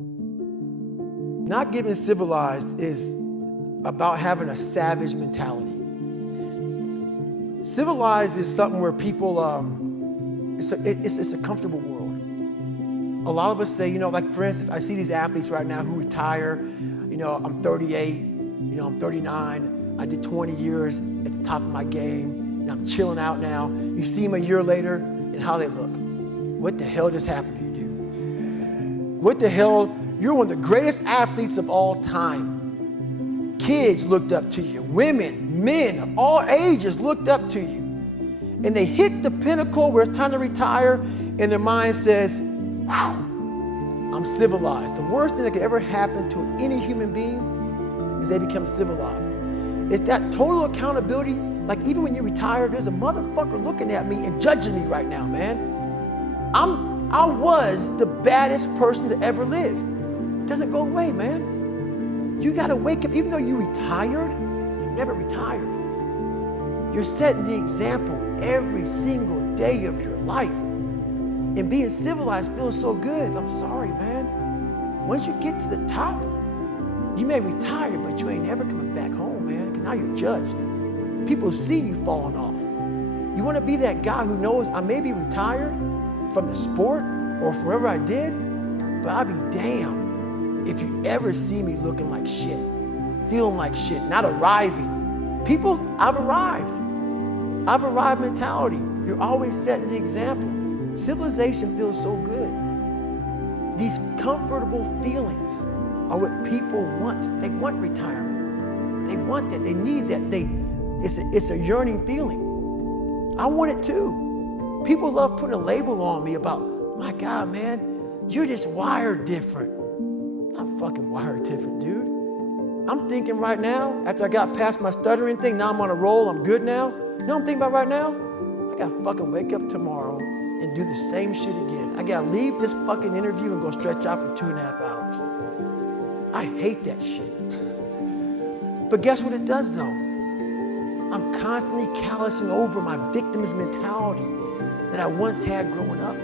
Not getting civilized is about having a savage mentality. Civilized is something where people, it's a comfortable world. A lot of us say, like for instance, I see these athletes right now who retire, I'm 38, I'm 39, I did 20 years at the top of my game, and I'm chilling out now. You see them a year later and how they look. What the hell just happened to you, dude? What the hell? You're one of the greatest athletes of all time. Kids looked up to you. Women, men of all ages looked up to you. And they hit the pinnacle where it's time to retire, and their mind says, whew, I'm civilized. The worst thing that could ever happen to any human being is they become civilized. It's that total accountability. Like even when you retire, there's a motherfucker looking at me and judging me right now, man. I was the baddest person to ever live. It doesn't go away, man. You gotta wake up, even though you retired, you never retired. You're setting the example every single day of your life. And being civilized feels so good. I'm sorry, man. Once you get to the top, you may retire, but you ain't never coming back home, man, because now you're judged. People see you falling off. You wanna be that guy who knows I may be retired from the sport or wherever I did, but I'll be damned if you ever see me looking like shit, feeling like shit, not arriving. People, I've arrived. I've arrived mentality. You're always setting the example. Civilization feels so good. These comfortable feelings are what people want. They want retirement. They want that, they need that. It's a yearning feeling. I want it too. People love putting a label on me about, my God, man, you're just wired different. I'm not fucking wired different, dude. I'm thinking right now, after I got past my stuttering thing, now I'm on a roll, I'm good now. You know what I'm thinking about right now? I gotta fucking wake up tomorrow and do the same shit again. I gotta leave this fucking interview and go stretch out for 2.5 hours. I hate that shit. But guess what it does though? I'm constantly callousing over my victim's mentality that I once had growing up.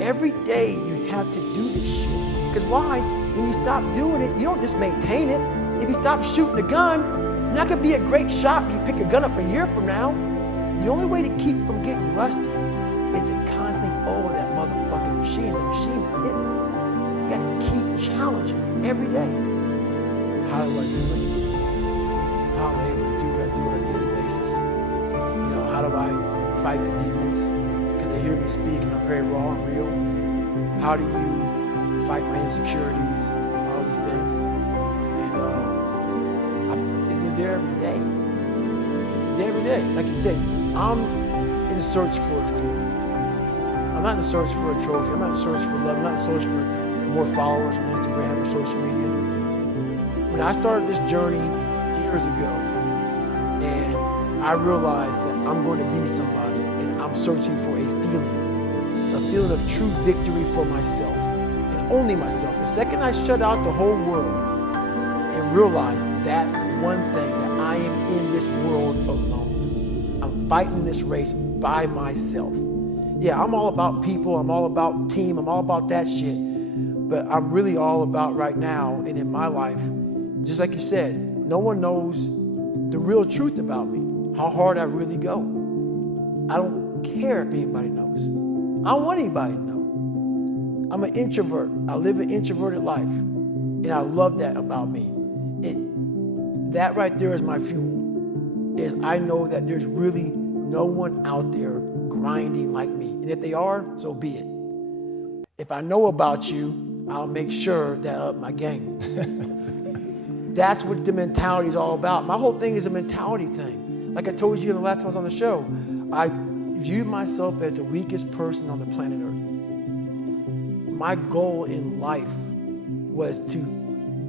Every day you have to do this shit. Because why? When you stop doing it, you don't just maintain it. If you stop shooting a gun, you're not gonna be a great shot if you pick a gun up a year from now. The only way to keep from getting rusty is to constantly owe that motherfucking machine. The machine exists. You gotta keep challenging it every day. How do I do it? How am I able to do what I do on a daily basis? How do I fight the demons? Because they hear me speak and I'm very raw and real. How do you fight my insecurities? All these things. And they're there every day. They're there every day. Like you said, I'm in the search for a feeling. I'm not in the search for a trophy. I'm not in the search for love. I'm not in the search for more followers on Instagram or social media. When I started this journey years ago, and I realized that I'm going to be somebody, and I'm searching for a feeling of true victory for myself, and only myself. The second I shut out the whole world and realized that one thing, that I am in this world alone. I'm fighting this race by myself. Yeah, I'm all about people, I'm all about team, I'm all about that shit, but I'm really all about right now and in my life, just like you said, no one knows the real truth about me, how hard I really go. I don't care if anybody knows. I don't want anybody to know. I'm an introvert. I live an introverted life, and I love that about me. That right there is my fuel, is I know that there's really no one out there grinding like me. And if they are, so be it. If I know about you, I'll make sure that I up my game. That's what the mentality is all about. My whole thing is a mentality thing. Like I told you the last time I was on the show, I viewed myself as the weakest person on the planet Earth. My goal in life was to,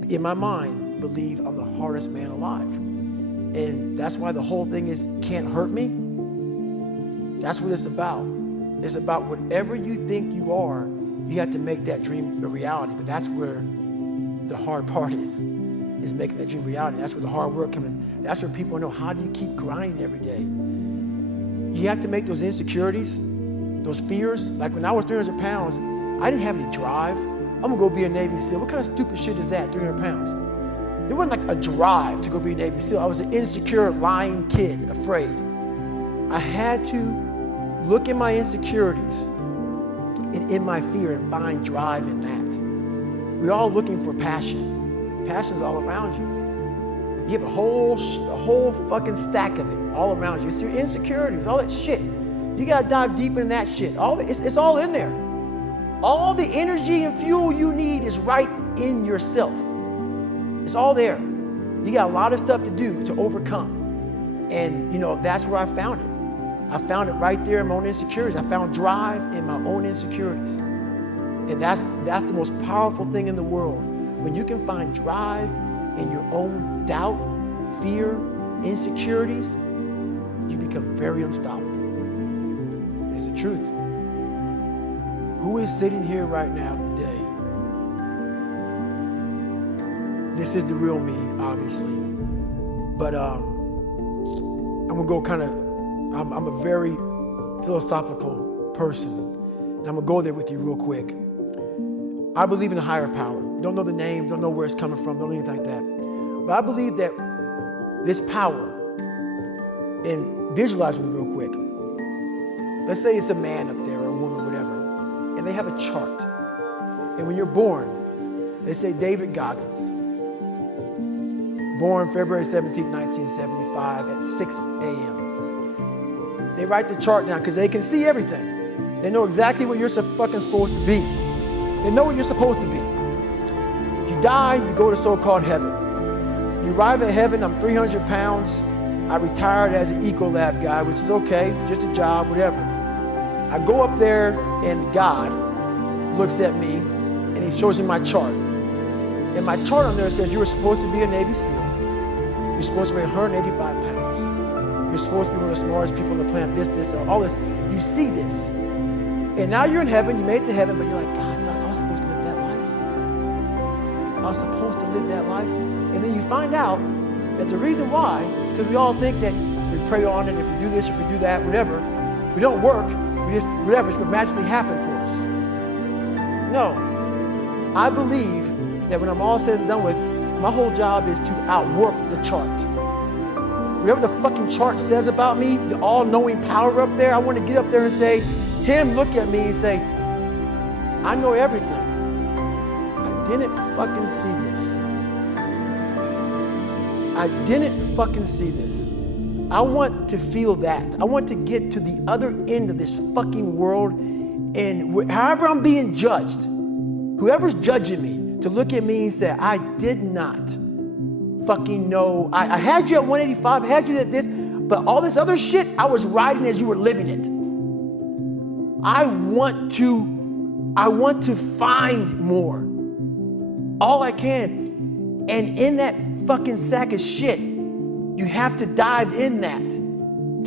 in my mind, believe I'm the hardest man alive. And that's why the whole thing is can't hurt me. That's what it's about. It's about whatever you think you are, you have to make that dream a reality. But that's where the hard part is making that dream reality. That's where the hard work comes. That's where people know, how do you keep grinding every day? You have to make those insecurities, those fears. Like when I was 300 pounds, I didn't have any drive. I'm gonna go be a Navy SEAL. What kind of stupid shit is that, 300 pounds? There wasn't like a drive to go be a Navy SEAL. I was an insecure, lying kid, afraid. I had to look at my insecurities and in my fear and find drive in that. We're all looking for passion. Passion's all around you. You have a whole fucking stack of it all around you. It's your insecurities, all that shit. You gotta dive deep in that shit. It's all in there. All the energy and fuel you need is right in yourself. It's all there. You got a lot of stuff to do to overcome. And that's where I found it. I found it right there in my own insecurities. I found drive in my own insecurities. And that's the most powerful thing in the world. When you can find drive in your own doubt, fear, insecurities, you become very unstoppable. It's the truth. Who is sitting here right now today? This is the real me, obviously. But I'm gonna go I'm a very philosophical person. And I'm gonna go there with you real quick. I believe in a higher power. Don't know the name, don't know where it's coming from, don't know anything like that. But I believe that this power, and visualize with me real quick. Let's say it's a man up there or a woman, whatever, and they have a chart. And when you're born, they say David Goggins, born February 17, 1975 at 6 a.m. They write the chart down because they can see everything. They know exactly what you're fucking supposed to be. They know what you're supposed to be. You die, you go to so-called heaven. You arrive at heaven, I'm 300 pounds. I retired as an Ecolab guy, which is okay, just a job, whatever. I go up there and God looks at me and he shows me my chart. And my chart on there says you were supposed to be a Navy SEAL. You're supposed to weigh 185 pounds. You're supposed to be one of the smartest people on the planet, this, all this. You see this. And now you're in heaven, you made it to heaven, but you're like, God, I was supposed to live that life. I was supposed to live that life. And then you find out that the reason why, because we all think that if we pray on it, if we do this, if we do that, whatever, if we don't work, we just, whatever, it's gonna magically happen for us. No, I believe that when I'm all said and done with, my whole job is to outwork the chart. Whatever the fucking chart says about me, the all-knowing power up there, I want to get up there and say, him look at me and say, I know everything. I didn't fucking see this. I didn't fucking see this. I want to feel that. I want to get to the other end of this fucking world, and however I'm being judged, whoever's judging me, to look at me and say, I did not fucking know. I had you at 185, I had you at this, but all this other shit, I was riding as you were living it. I want to find more. All I can. And in that fucking sack of shit, you have to dive in that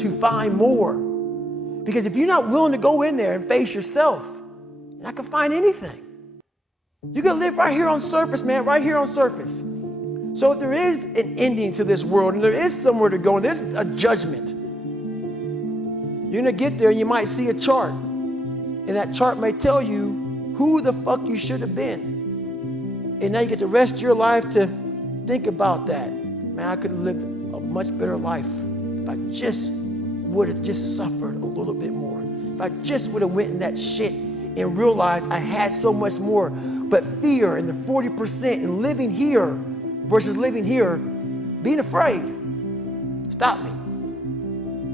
to find more. Because if you're not willing to go in there and face yourself, you're not gonna find anything. You can live right here on surface, man, right here on surface. So if there is an ending to this world and there is somewhere to go and there's a judgment, you're gonna get there and you might see a chart. And that chart may tell you who the fuck you should have been. And now you get the rest of your life to think about that. Man, I could have lived a much better life if I just would have just suffered a little bit more. If I just would have went in that shit and realized I had so much more. But fear and the 40% and living here versus living here, being afraid, stopped me.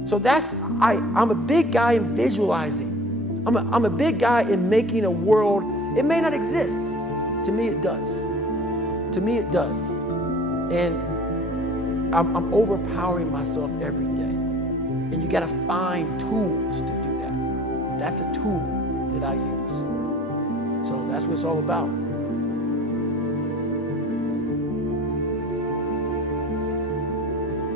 So I'm a big guy in visualizing. I'm a big guy in making a world, it may not exist. To me, it does. To me, it does. And I'm overpowering myself every day. And you gotta find tools to do that. That's the tool that I use. So that's what it's all about.